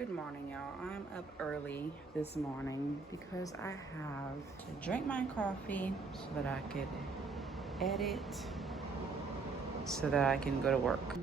Good morning, y'all. I'm up early this morning because I have to drink my coffee so that I could edit, so that I can go to work.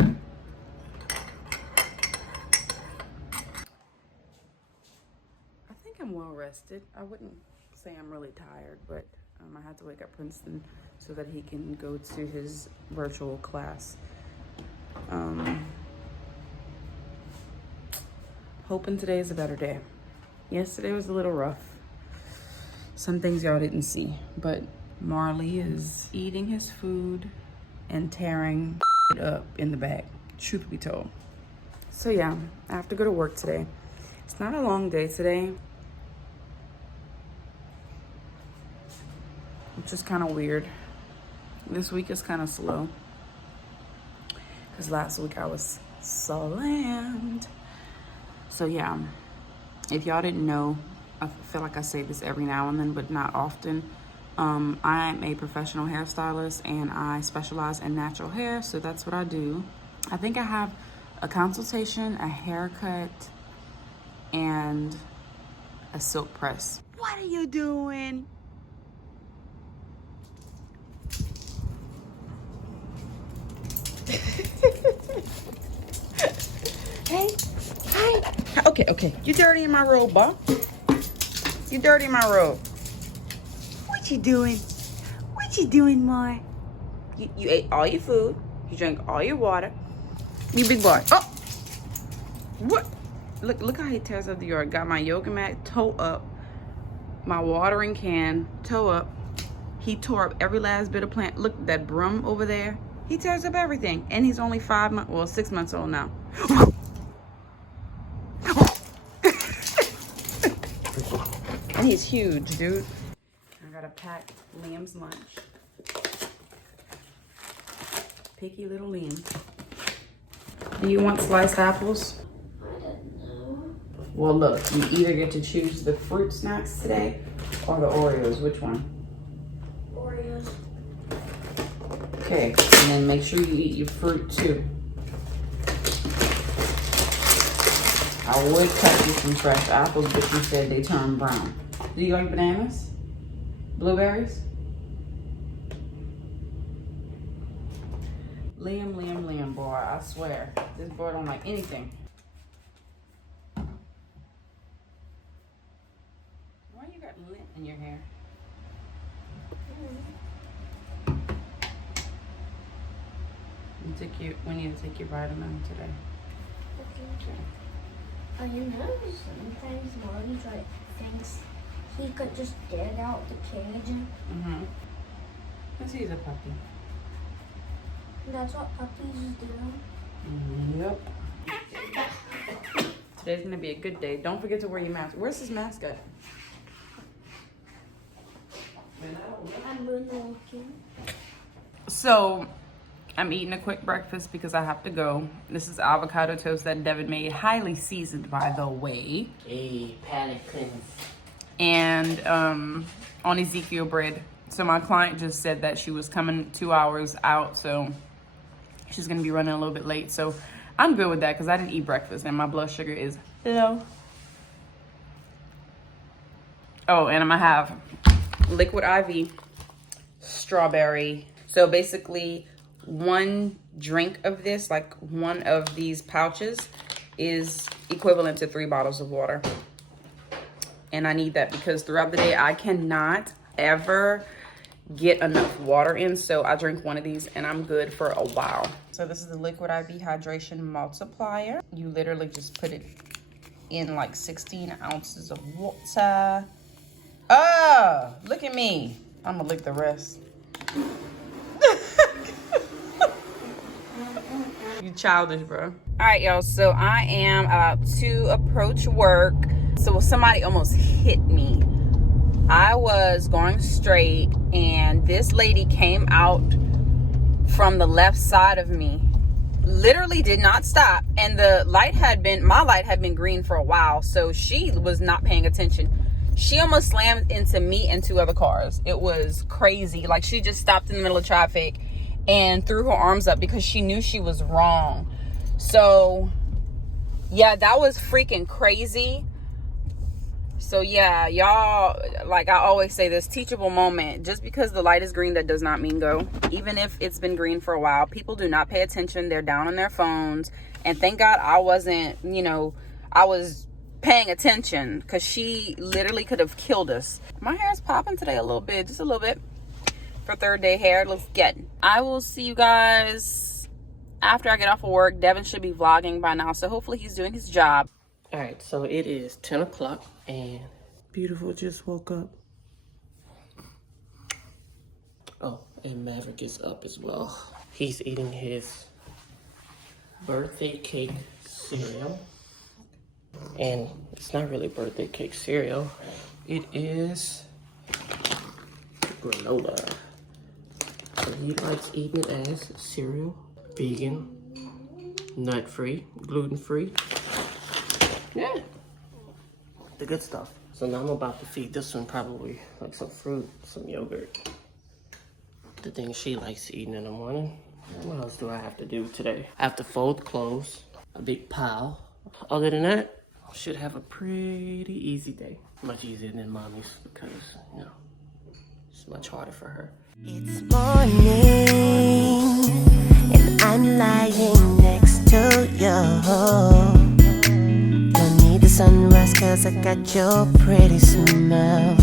I think I'm well rested. I wouldn't say I'm really tired, but I had to wake up Princeton so that he can go to his virtual class. Hoping today is a better day. Yesterday was a little rough. Some things y'all didn't see, but Marley is eating his food and tearing it up in the bag, truth be told. So yeah, I have to go to work today. It's not a long day today, which is kind of weird. This week is kind of slow because last week I was slammed. So yeah, if y'all didn't know, I feel like I say this every now and then, but not often. I'm a professional hairstylist and I specialize in natural hair, so that's what I do. I think I have a consultation, a haircut, and a silk press. What are you doing? Hey. Hi. Okay. You dirty in my robe, boy. You dirty in my robe. What you doing? What you doing, Mar? You ate all your food. You drank all your water. You big boy. Oh! What? Look how he tears up the yard. Got my yoga mat toe up. My watering can toe up. He tore up every last bit of plant. Look, that broom over there. He tears up everything. And he's only 6 months old now. And he's huge, dude. I gotta pack Liam's lunch. Picky little Liam. Do you want sliced apples? I don't know. Well, look, you either get to choose the fruit snacks today or the Oreos. Which one? Oreos. Okay, and then make sure you eat your fruit too. I would cut you some fresh apples, but you said they turn brown. Do you like bananas? Blueberries? Liam, boy, I swear. This boy don't like anything. Why you got lint in your hair? We need to take your vitamin today. Okay. You know, sometimes Marty thinks he could just dig out the cage. Mm-hmm. Because he's a puppy. That's what puppies do. Yep. Today's gonna be a good day. Don't forget to wear your mask. Where's his mask at? I'm looking. So, I'm eating a quick breakfast because I have to go. This is avocado toast that Devin made, highly seasoned, by the way. A panic cleanse. And on Ezekiel bread. So my client just said that she was coming 2 hours out, so she's gonna be running a little bit late. So I'm good with that because I didn't eat breakfast and my blood sugar is low. Oh, and I'm gonna have liquid IV, strawberry. So basically, one drink of this, like one of these pouches, is equivalent to 3 bottles of water. And I need that because throughout the day, I cannot ever get enough water in. So I drink one of these and I'm good for a while. So this is the liquid IV hydration multiplier. You literally just put it in like 16 ounces of water. Oh, look at me. I'm gonna lick the rest. You childish, bro. All right, y'all. So I am about to approach work. So somebody almost hit me. I was going straight and this lady came out from the left side of me. Literally did not stop. And my light had been green for a while. So she was not paying attention. She almost slammed into me and 2 other cars. It was crazy. Like, she just stopped in the middle of traffic and threw her arms up because she knew she was wrong. So Yeah, that was freaking crazy. So yeah, y'all, like I always say, this teachable moment. Just because the light is green, that does not mean go. Even if it's been green for a while, people do not pay attention. They're down on their phones. And thank God I wasn't, I was paying attention, because she literally could have killed us. My hair is popping today a little bit, just a little bit. For third day hair, it looks good. I will see you guys after I get off of work. Devin should be vlogging by now, so hopefully he's doing his job. All right, so it is 10 o'clock and Beautiful just woke up. Oh, and Maverick is up as well. He's eating his birthday cake cereal. And it's not really birthday cake cereal. It is granola. So he likes eating it as cereal. Vegan, nut-free, gluten-free. Yeah, the good stuff. So now I'm about to feed this one probably like some fruit, some yogurt. The thing she likes eating in the morning. What else do I have to do today? I have to fold clothes, a big pile. Other than that, I should have a pretty easy day. Much easier than mommy's because, it's much harder for her. It's morning and I'm lying next to you. Don't need the sunrise cause I got your pretty smile.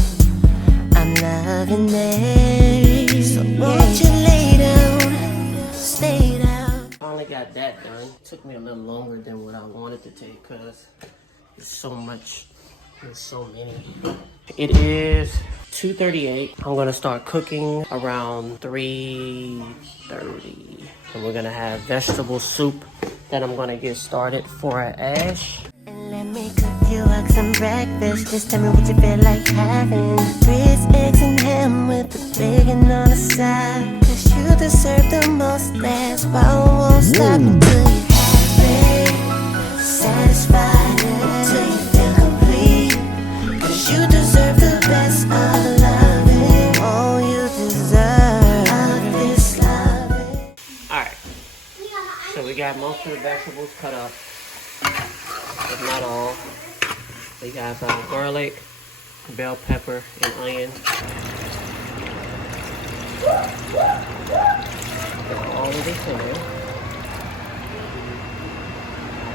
I'm loving it. So won't you lay down, stay down. I only got that done. Took me a little longer than what I wanted to take because there's so much, there's so many. It is 2:38. I'm gonna start cooking around 3:30. And we're gonna have vegetable soup that I'm gonna get started for Ash. And let me cook you eggs and breakfast. Just tell me what you feel like having. Grits, eggs, and ham with the bacon on the side. Cause you deserve the most. That's why I won't stop until you're happy, satisfied, until you feel complete. Cause you deserve the best of loving. All you deserve of this loving. Alright, so we got most of the vegetables cut up, if not all. We got garlic, bell pepper, and onion. Put all of this in there.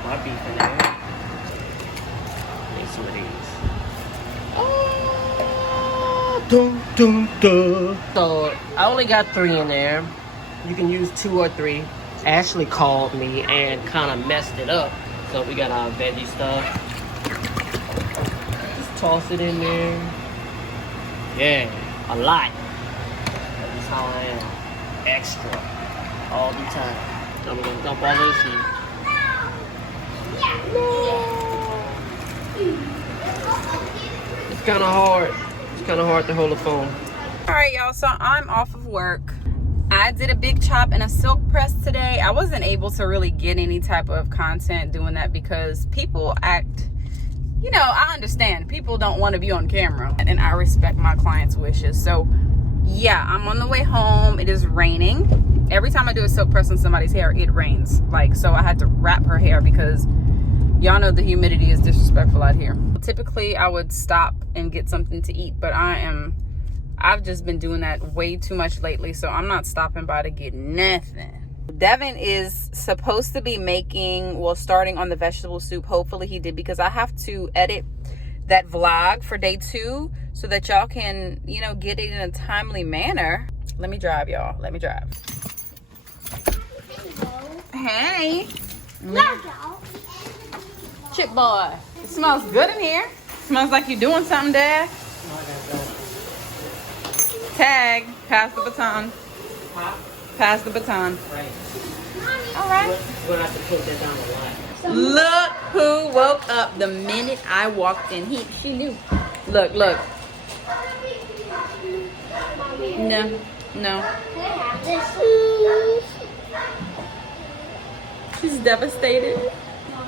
My beef in there. Need some of these. Dun, dun, dun. So I only got 3 in there. You can use 2 or 3. Ashley called me and kind of messed it up. So we got our veggie stuff. Just toss it in there. Yeah, a lot. That's how I am. Extra. All the time. So I'm gonna dump all this in. It's kind of hard. It's kind of hard to hold the phone. All right, y'all, so I'm off of work. I did a big chop and a silk press today. I wasn't able to really get any type of content doing that because people act, I understand. People don't want to be on camera, and I respect my clients' wishes. So yeah, I'm on the way home. It is raining. Every time I do a silk press on somebody's hair, it rains. So I had to wrap her hair because y'all know the humidity is disrespectful out here. Typically, I would stop and get something to eat, but I've just been doing that way too much lately, so I'm not stopping by to get nothing. Devin is supposed to be starting on the vegetable soup. Hopefully he did, because I have to edit that vlog for day 2 so that y'all can, get it in a timely manner. Let me drive, y'all. Let me drive. Hey. Chip boy. It smells good in here. Smells like you're doing something, Dad. Tag. Pass the baton. Pass the baton. Right. All right. We're gonna have to put that down a lot. Look who woke up the minute I walked in. She knew. Look. No. She's devastated.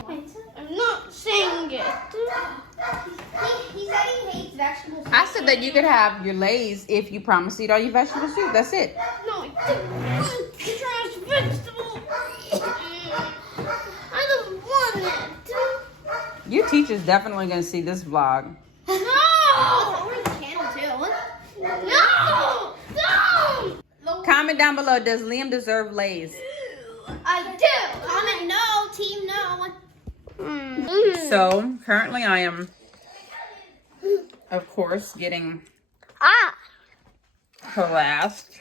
I'm not saying it. He said he hates vegetables. I said that you could have your Lay's if you promise to eat all your vegetable soup. That's it. No, trash vegetable. I don't want it. Your teacher's definitely gonna see this vlog. No! Over the channel too. No! No! Comment down below, does Liam deserve Lay's? I do. Comment no, team no. So currently I am, of course, getting harassed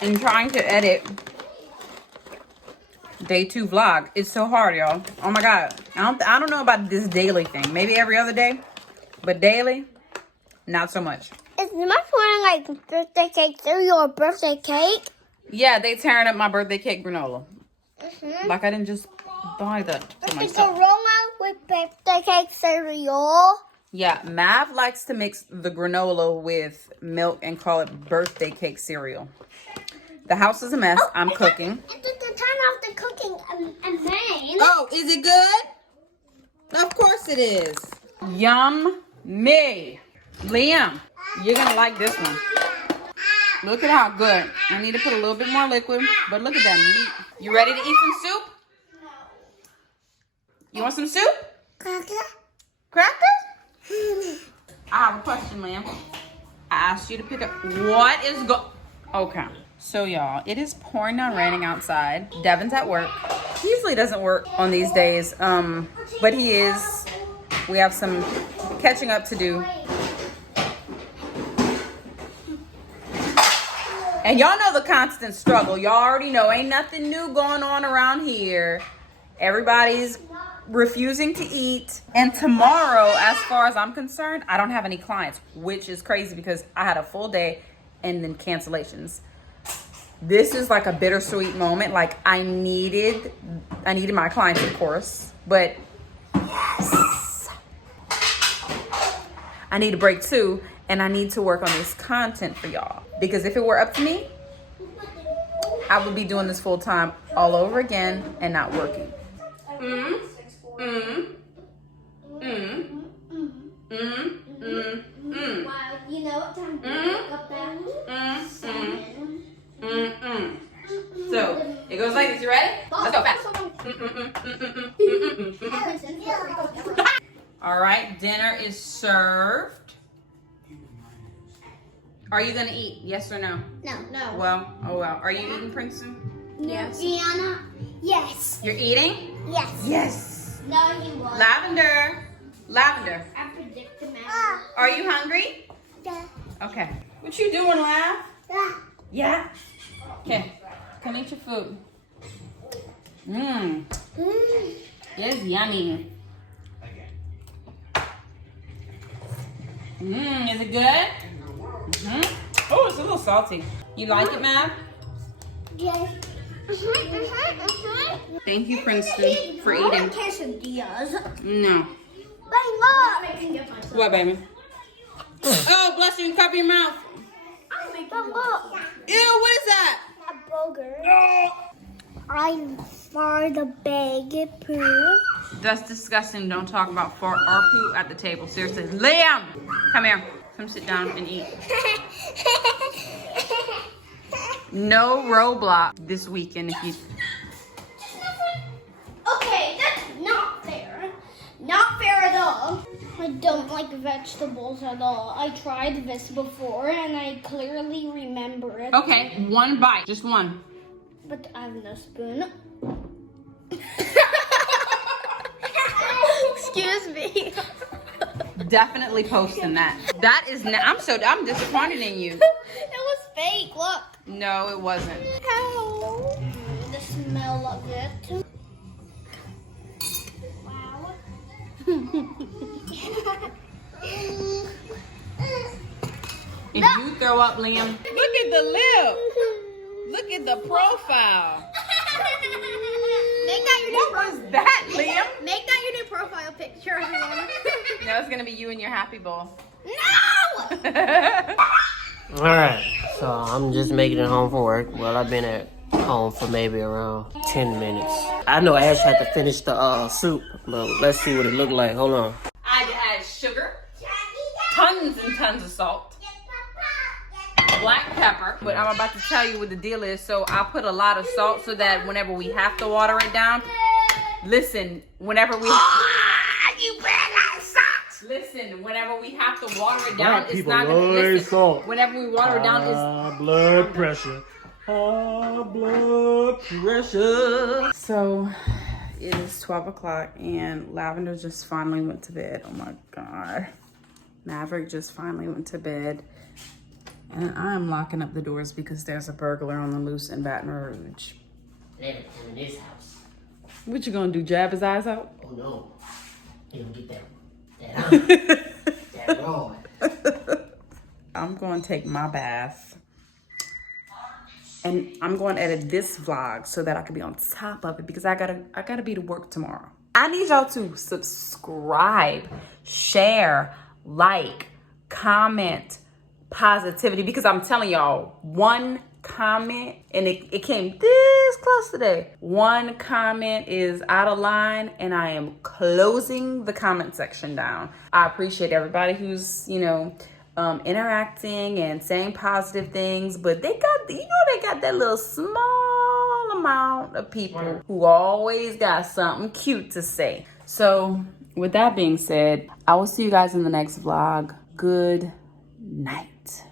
and trying to edit day 2 vlog. It's so hard, y'all. Oh my god. I don't know about this daily thing. Maybe every other day, but daily, not so much. Is my phone like birthday cake cereal or birthday cake? Yeah, they tearing up my birthday cake granola. Like I didn't just buy that for It's a myself. Granola with birthday cake cereal. Yeah, Mav likes to mix the granola with milk and call it birthday cake cereal. The house is a mess. I'm cooking. It's the time of the cooking and then. Oh, is it good? Of course it is. Yum me. Liam, you're gonna like this one. Look at how good. I need to put a little bit more liquid, but look at that meat. You ready to eat some soup? You want some soup? Crackers? I have a question, Liam. I asked you to pick up. What is Okay. So, y'all, it is pouring down raining outside. Devin's at work. He usually doesn't work on these days, but he is. We have some catching up to do. And y'all know the constant struggle. Y'all already know. Ain't nothing new going on around here. Everybody's refusing to eat. And tomorrow, as far as I'm concerned, I don't have any clients, which is crazy because I had a full day and then cancellations. This is like a bittersweet moment. Like I needed my clients, of course, but yes, I need a break too. And I need to work on this content for y'all. Because if it were up to me, I would be doing this full time all over again and not working. Wow, you know what time to pick up that? So it goes like this. You ready? Let's go fast. All right, dinner is served. Are you gonna eat? Yes or no? No. Well, oh well. Are you eating, Princeton? Yes. Gianna? Yes. You're eating? Yes. Yes. No, you won't. Lavender. Lavender. I predict the match. Are you hungry? Yeah. Okay. What you doing, Lav? Yeah. Yeah? Okay. Come eat your food. It's yummy. Is it good? Oh, it's a little salty. You like it, Mav? Yes. Thank you, Princeton, for eating. Quesadillas. No. Bang up. What, baby? Oh, bless you. Cover your mouth. Bang up. Ew, what is that? A booger. I'm for the big poo. That's disgusting. Don't talk about fart or poo at the table. Seriously. Liam! Come here. Come sit down and eat. No Roblox this weekend if you... Okay, that's not fair. Not fair at all. I don't like vegetables at all. I tried this before and I clearly remember it. Okay, one bite. Just one. But I have no spoon. Excuse me. Definitely posting that. That is I'm disappointed in you. It was fake, look. No, it wasn't. How? The smell of it. Wow. If you throw up, Liam, look at the lip. Look at the profile. Make that your new What was that, Liam? Make that your new profile picture, everyone. No, it's gonna be you and your happy bowl. No! Alright, so I'm just making it home from work. Well, I've been at home for maybe around 10 minutes. I know Ash had to finish the soup, but let's see what it looked like. Hold on. I had to add sugar, tons and tons of salt, black pepper. But I'm about to tell you what the deal is. So I put a lot of salt so that whenever we have to water it down, listen, whenever we... you wear a lot of socks. Listen, whenever we have to water it down, Black it's people not gonna love listen. salt. Whenever we water it down, it's High blood pressure. High blood pressure. so. It is 12 o'clock and Lavender just finally went to bed. Oh my God. Maverick just finally went to bed. And I'm locking up the doors because there's a burglar on the loose in Baton Rouge. Never come in this house. What you gonna do, jab his eyes out? Oh no. He gonna get that rod. I'm gonna take my bath. And I'm going to edit this vlog so that I can be on top of it because I gotta be to work tomorrow. I need y'all to subscribe, share, like, comment, positivity, because I'm telling y'all, one comment, and it came this close today. One comment is out of line and I am closing the comment section down. I appreciate everybody who's, interacting and saying positive things, but they got that little small amount of people who always got something cute to say. So with that being said, I will see you guys in the next vlog. Good night.